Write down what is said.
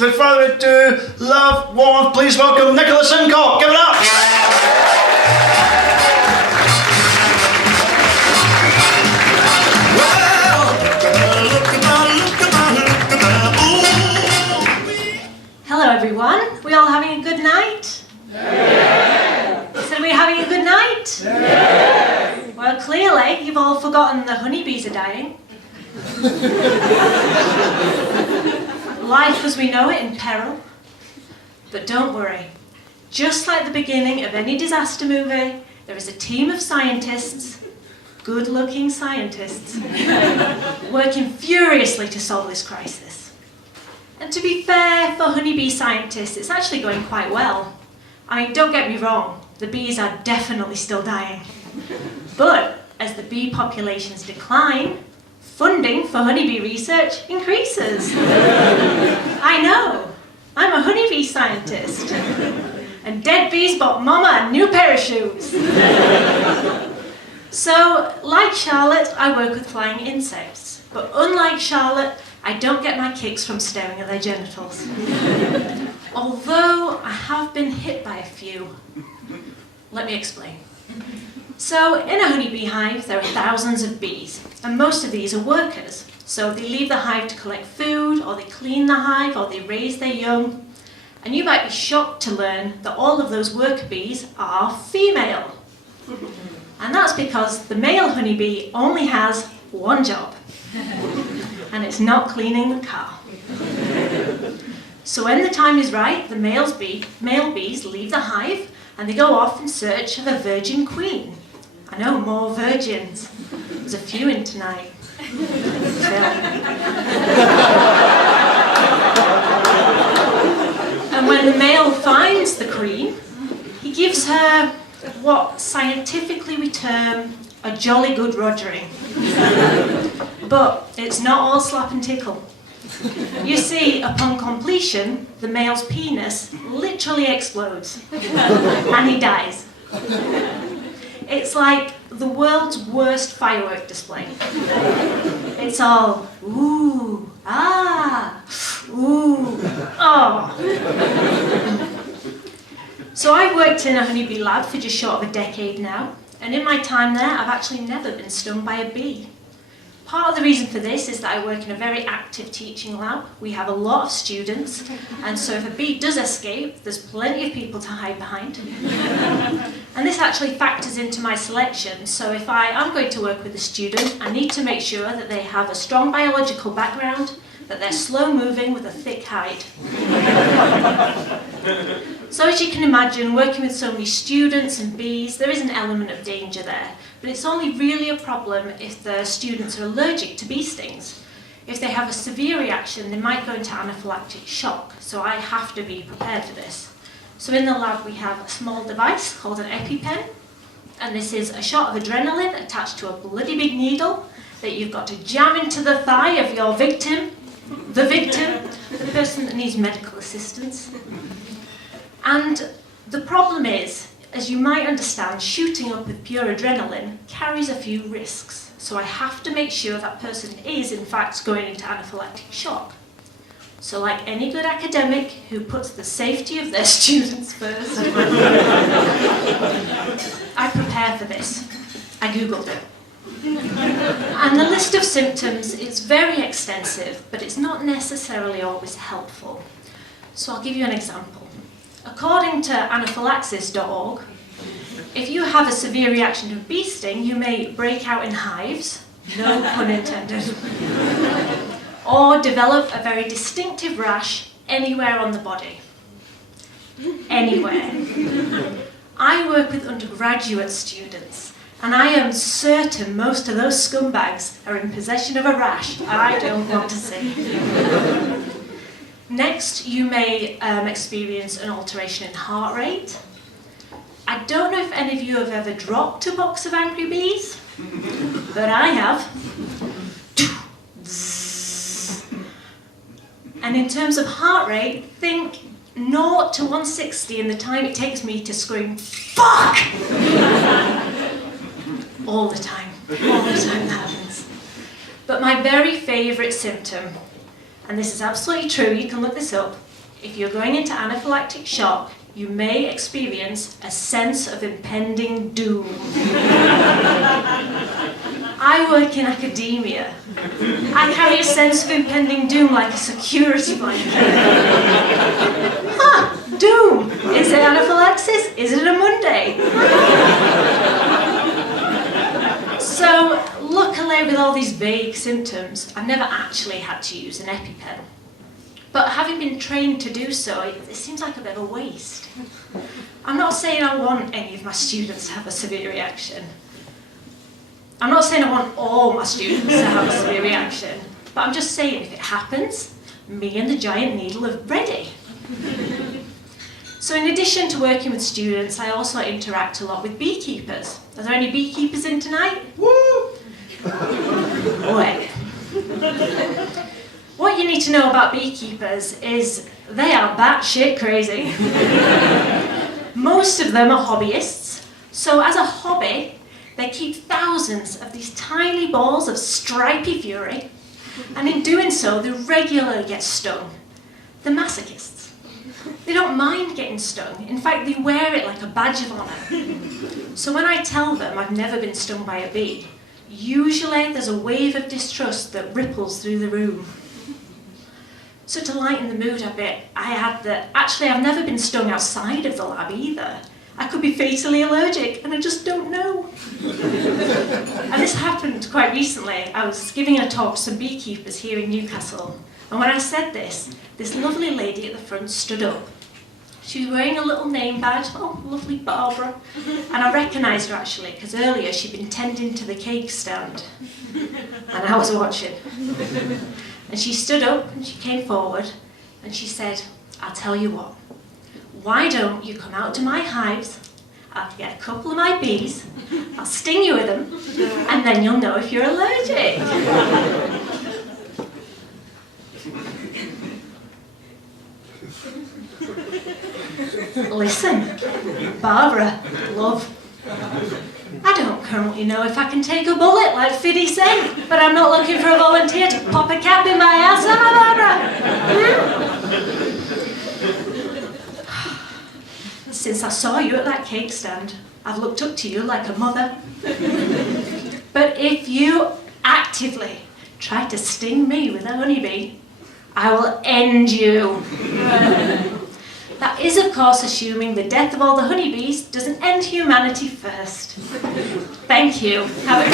without further ado, love, warmth, please welcome Nicola Simcock. Give it up! Hello everyone, we all having a good night? Yeah. So we're having a good night? Yeah. Well, clearly you've all forgotten the honeybees are dying. Life as we know it in peril. But don't worry, just like the beginning of any disaster movie, there is a team of scientists, good-looking scientists, working furiously to solve this crisis. And to be fair, for honeybee scientists, it's actually going quite well. I mean, don't get me wrong, the bees are definitely still dying. But as the bee populations decline, funding for honeybee research increases. I know, I'm a honeybee scientist. And dead bees bought Mama a new pair of shoes. So, like Charlotte, I work with flying insects. But unlike Charlotte, I don't get my kicks from staring at their genitals. Although I have been hit by a few. Let me explain. So in a honeybee hive, there are thousands of bees, and most of these are workers. So they leave the hive to collect food, or they clean the hive, or they raise their young. And you might be shocked to learn that all of those worker bees are female. And that's because the male honeybee only has one job. And it's not cleaning the car. So when the time is right, the male bees leave the hive and they go off in search of a virgin queen. I know, more virgins. There's a few in tonight. And when the male finds the queen, he gives her what scientifically we term a jolly good rogering. But it's not all slap and tickle. You see, upon completion, the male's penis literally explodes. And he dies. It's like the world's worst firework display. It's all, ooh, ah, ooh, oh. So I've worked in a honeybee lab for just short of a decade now. And in my time there, I've actually never been stung by a bee. Part of the reason for this is that I work in a very active teaching lab. We have a lot of students, and so if a bee does escape, there's plenty of people to hide behind. And this actually factors into my selection. So if I am going to work with a student, I need to make sure that they have a strong biological background, that they're slow moving with a thick hide. So as you can imagine, working with so many students and bees, there is an element of danger there. But it's only really a problem if the students are allergic to bee stings. If they have a severe reaction, they might go into anaphylactic shock. So I have to be prepared for this. So in the lab we have a small device called an EpiPen. And this is a shot of adrenaline attached to a bloody big needle that you've got to jam into the thigh of your victim, the person that needs medical assistance. And the problem is, as you might understand, shooting up with pure adrenaline carries a few risks. So I have to make sure that person is, in fact, going into anaphylactic shock. So like any good academic who puts the safety of their students first, I prepare for this. I Googled it. And the list of symptoms is very extensive, but it's not necessarily always helpful. So I'll give you an example. According to anaphylaxis.org, if you have a severe reaction to a bee sting, you may break out in hives, no pun intended, or develop a very distinctive rash anywhere on the body. Anywhere. I work with undergraduate students, and I am certain most of those scumbags are in possession of a rash I don't want to see. Next, you may experience an alteration in heart rate. I don't know if any of you have ever dropped a box of angry bees, but I have. And in terms of heart rate, think 0 to 160 in the time it takes me to scream, fuck! All the time that happens. But my very favourite symptom, and this is absolutely true, you can look this up, if you're going into anaphylactic shock, you may experience a sense of impending doom. I work in academia. I carry a sense of impending doom like a security blanket. Doom! Is it anaphylaxis? Is it a Monday? So, luckily with all these vague symptoms, I've never actually had to use an EpiPen. But having been trained to do so, it seems like a bit of a waste. I'm not saying I want any of my students to have a severe reaction. I'm not saying I want all my students to have a severe reaction, but I'm just saying if it happens, me and the giant needle are ready. So in addition to working with students, I also interact a lot with beekeepers. Are there any beekeepers in tonight? Woo! Wait. What you need to know about beekeepers is they are batshit crazy. Most of them are hobbyists, so as a hobby, they keep thousands of these tiny balls of stripy fury, and in doing so, they regularly get stung. They're masochists. They don't mind getting stung. In fact, they wear it like a badge of honour. So when I tell them I've never been stung by a bee, usually there's a wave of distrust that ripples through the room. So to lighten the mood a bit, I add that actually I've never been stung outside of the lab either. I could be fatally allergic and I just don't know. And this happened quite recently. I was giving a talk to some beekeepers here in Newcastle, and when I said this lovely lady at the front stood up. She was wearing a little name badge, oh, lovely Barbara. And I recognised her actually, because earlier she'd been tending to the cake stand. And I was watching. And she stood up and she came forward and she said, I'll tell you what, why don't you come out to my hives, I'll get a couple of my bees, I'll sting you with them, and then you'll know if you're allergic. Listen, Barbara, love, I don't currently know if I can take a bullet like 50 Cent, but I'm not looking for a volunteer to pop a cap in my ass, am I, Barbara? Since I saw you at that cake stand, I've looked up to you like a mother. But if you actively try to sting me with a honeybee, I will end you. That is, of course, assuming the death of all the honeybees doesn't end humanity first. Thank you. Have a